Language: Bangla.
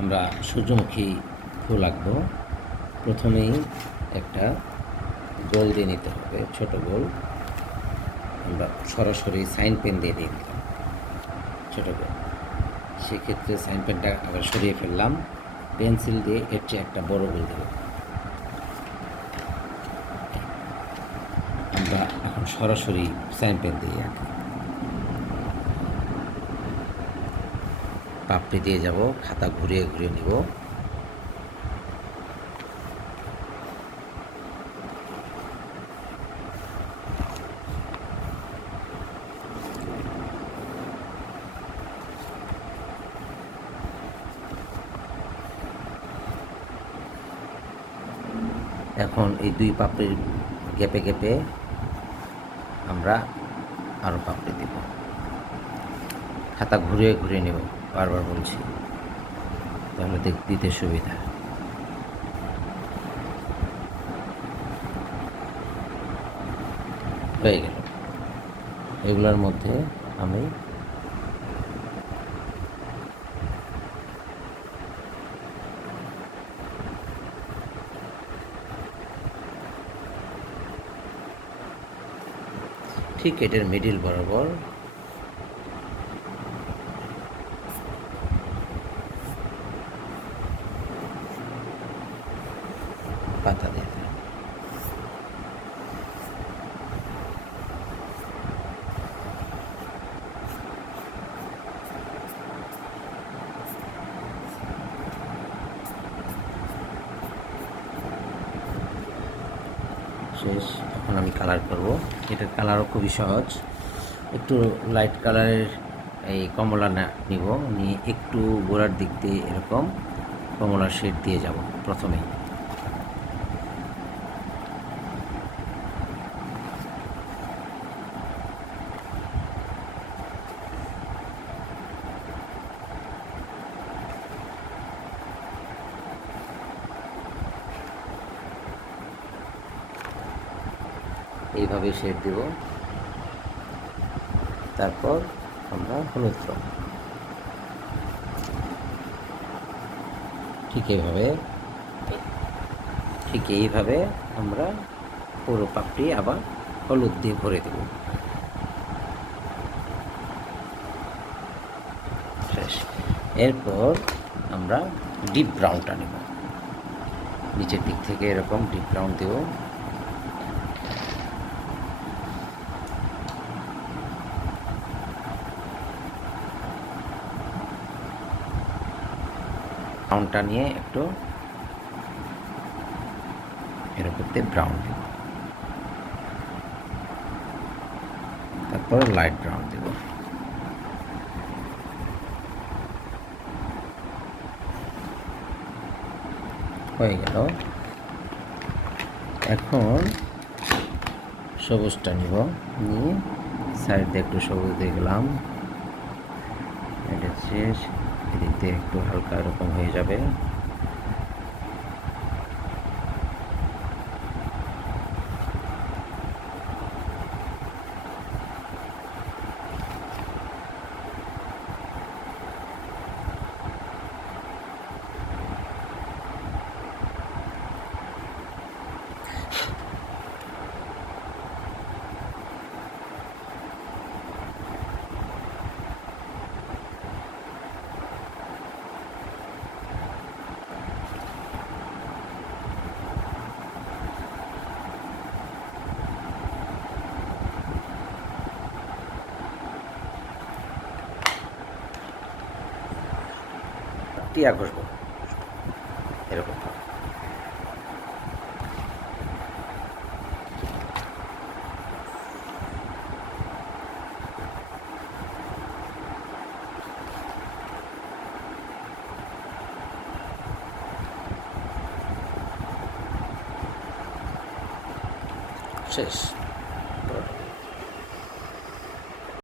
আমরা সূর্যমুখী ফুল আঁকবো। প্রথমেই একটা গোল দিয়ে নিতে হবে, ছোট গোল। আমরা সরাসরি সাইন পেন দিয়ে দিলাম ছোট গোল। সেক্ষেত্রে সাইন পেনটা আবার সরিয়ে ফেললাম, পেন্সিল দিয়ে এর চেয়ে একটা বড় গোল দেব। আমরা এখন সরাসরি সাইন পেন দিয়ে আঁকি। পাপড়ি দিয়ে যাব, খাতা ঘুরিয়ে ঘুরিয়ে নিব। এখন এই দুই পাপড়ির গ্যাপে গ্যাপে আমরা আরও পাপড়ি দেব। খাতা ঘুরিয়ে ঘুরিয়ে নেব, বারবার বলছি, তাহলে দিতে সুবিধা। হয়ে গেল। এগুলোর মধ্যে আমি ঠিক এটার মিডিল বরাবর পাতা দিয়ে দেব। শেষ। এখন আমি কালার করব। এটার কালারও খুবই সহজ। একটু লাইট কালারের এই কমলা নিব, নিয়ে একটু গোড়ার দিক দিয়ে এরকম কমলা শেড দিয়ে যাব প্রথমেই। এইভাবে শেড দেব। তারপর আমরা হলুদ রং, ঠিক এইভাবে আমরা পুরো পাপড়ি আবার হলুদ দিয়ে ভরে দেব। শেষ। এরপর আমরা ডিপ ব্রাউনটা নেব, নিচের দিক থেকে এরকম ডিপ ব্রাউন দেব। ব্রাউনটা নিয়ে একটু এরকম ব্রাউন দেব, তারপর লাইট ব্রাউন দেব। হয়ে গেল। এখন সবুজটা নিব, নিয়ে সাইড দিয়ে একটু সবুজ দিয়ে গেলাম। এটা শেষ। এদিক দিয়ে একটু হালকা এরকম হয়ে যাবে। টিয়া ঘষবো এরকম। শেষ।